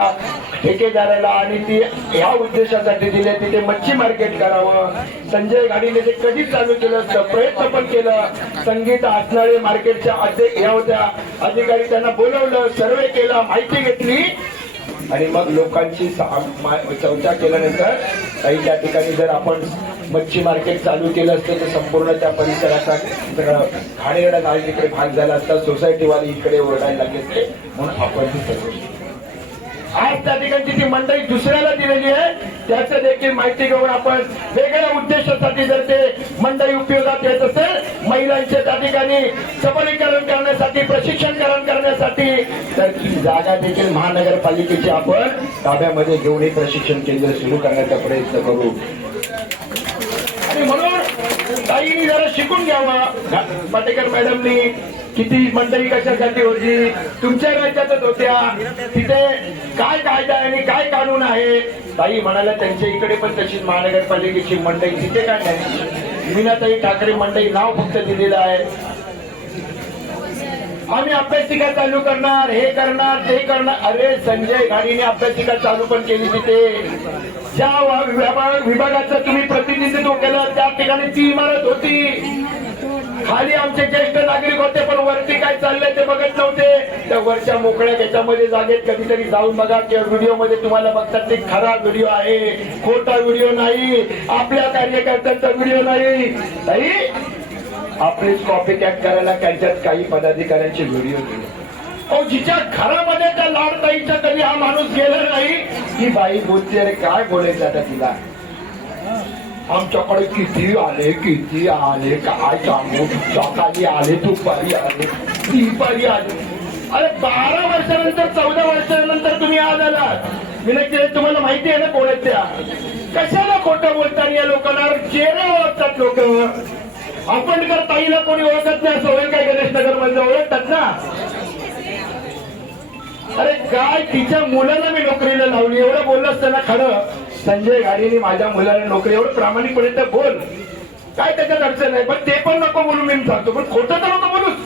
ठेकेदाराला आणि ती या उद्देशासाठी दिले तिथे मच्छी मार्केट करावं. संजय गाडीने ते कधीच चालू केलं असतं, प्रयत्न पण केलं. संगीत आसनाळे मार्केटच्या या होत्या अधिकारी, त्यांना बोलवलं, सर्वे केला, माहिती घेतली आणि मग लोकांची चर्चा केल्यानंतर काही त्या ठिकाणी जर आपण मच्छी मार्केट चालू केलं असतं तर संपूर्ण त्या परिसराचा सगळं घाणेरडा गाळ तिकडे भाग झाला असता. सोसायटीवाले इकडे ओरडायला लागले असते म्हणून आपण आज त्या ठिकाणची ती मंडळी दुसऱ्याला दिलेली आहे. त्याचं देखील माहिती घेऊन आपण वेगळ्या उद्देशासाठी जर ते मंडळी उपयोगात येत असेल, महिलांचे त्या ठिकाणी सबलीकरण करण्यासाठी, प्रशिक्षणकरण करण्यासाठी, तर ती जागा देखील महानगरपालिकेची आपण ताब्यामध्ये घेऊन हे प्रशिक्षण केंद्र सुरू करण्याचा प्रयत्न करू. आणि म्हणून ताईंनी जरा शिकून घ्यावा. पाटेकर मॅडमनी किती मंडळी कशासाठी होती, तुमच्या राज्यातच होत्या, तिथे काय कायदा आहे आणि काय कानून आहे. ताई म्हणाला त्यांच्या इकडे पण तशीच महानगरपालिकेची मंडळी, तिथे काय नाही. मीनाताई ठाकरे मंडळी नाव फक्त दिलेलं आहे. आम्ही अभ्यासिका चालू करणार, हे करणार, ते करणार. अरे संजय गाडीने अभ्यासिका चालू पण केली. तिथे ज्या विभागाचं तुम्ही प्रतिनिधित्व केलं त्या ठिकाणी ती इमारत होती. खाली आमचे ज्येष्ठ नागरिक होते पण वरती काय चाललंय ते बघत नव्हते. त्या वरच्या मोकळ्या त्याच्यामध्ये जागेत कधीतरी जाऊन बघा किंवा व्हिडिओ मध्ये तुम्हाला बघतात ते खरा व्हिडिओ आहे, खोटा व्हिडिओ नाही, आपल्या कार्यकर्त्यांचा व्हिडिओ नाही. ताई आपलीच कॉपी कॅट करायला त्यांच्यात काही पदाधिकाऱ्यांचे व्हिडिओ दिले. जिच्या घरामध्ये त्या लाडताईच्या कधी हा माणूस गेला नाही. ही बाई बोलते अरे काय बोलायचं आता तिला. आमच्याकडे किती आले काय सांगू, सकाळी आले, दुपारी आले, दुपारी आले. अरे 12 वर्षानंतर 14 वर्षानंतर तुम्ही आज आलात. मी नक्की तुम्हाला माहिती आहे ना कोण आहेत त्या. कशाला खोटं बोलतात या लोकांना. चेहरे ओळखतात लोक. आंबेडकर ताईला कोणी ओळखत नाही असं होईल काय गणेशनगर मध्ये ओळखतात ना. अरे काय तिच्या मुलाला मी नोकरीला लावली एवढं बोललं असतं ना. खरं संजय गाडीने माझ्या मुलाला नोकरी एवढं प्रामाणिकपणे तर बोल, काय त्याच्यात अडचण आहे. पण ते पण नको बोलू मी सांगतो, पण खोटं तर नको बोलूस.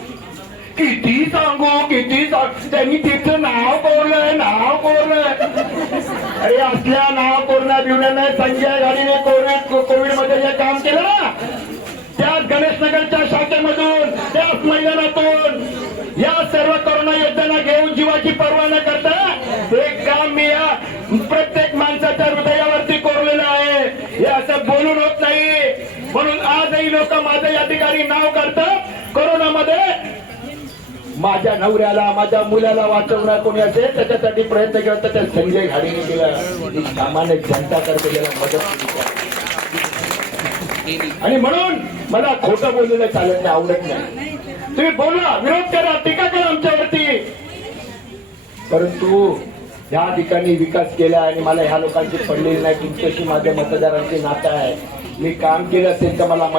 किती सांगू त्यांनी तिचं नाव कोरलंय. अरे असल्या नाव कोरण्या बिवण्याने संजय गाडीने कोविड मध्ये जे काम केलं ना, त्याच गणेशनगरच्या शाखेमधून, त्याच मैदानातून या सर्व करोना योद्ध्यांना घेऊन जीवाची पर्वा न करता हे काम मी या प्रत्येक माणसाच्या हृदयावरती कोरलेलं आहे. हे असं बोलून होत नाही. म्हणून आजही लोक माझं या ठिकाणी नाव काढतात. कोरोनामध्ये माझ्या नवऱ्याला, माझ्या मुलाला वाचवणार कोणी असेल त्याच्यासाठी प्रयत्न केला तर त्या संजय घाडीने केला. सामान्य जनता करते मदत केली. आणि म्हणून मला खोटं बोललेलं चालत नाही, आवडत नाही. तुम्ही बोला, विरोध करा, टीका करा आमच्यावरती, परंतु या ठिकाणी विकास केला आणि मला ह्या लोकांची पडलेली नाही. तुमच्याशी माझ्या मतदारांचे नातं आहे. मी काम केलं असेल तर मला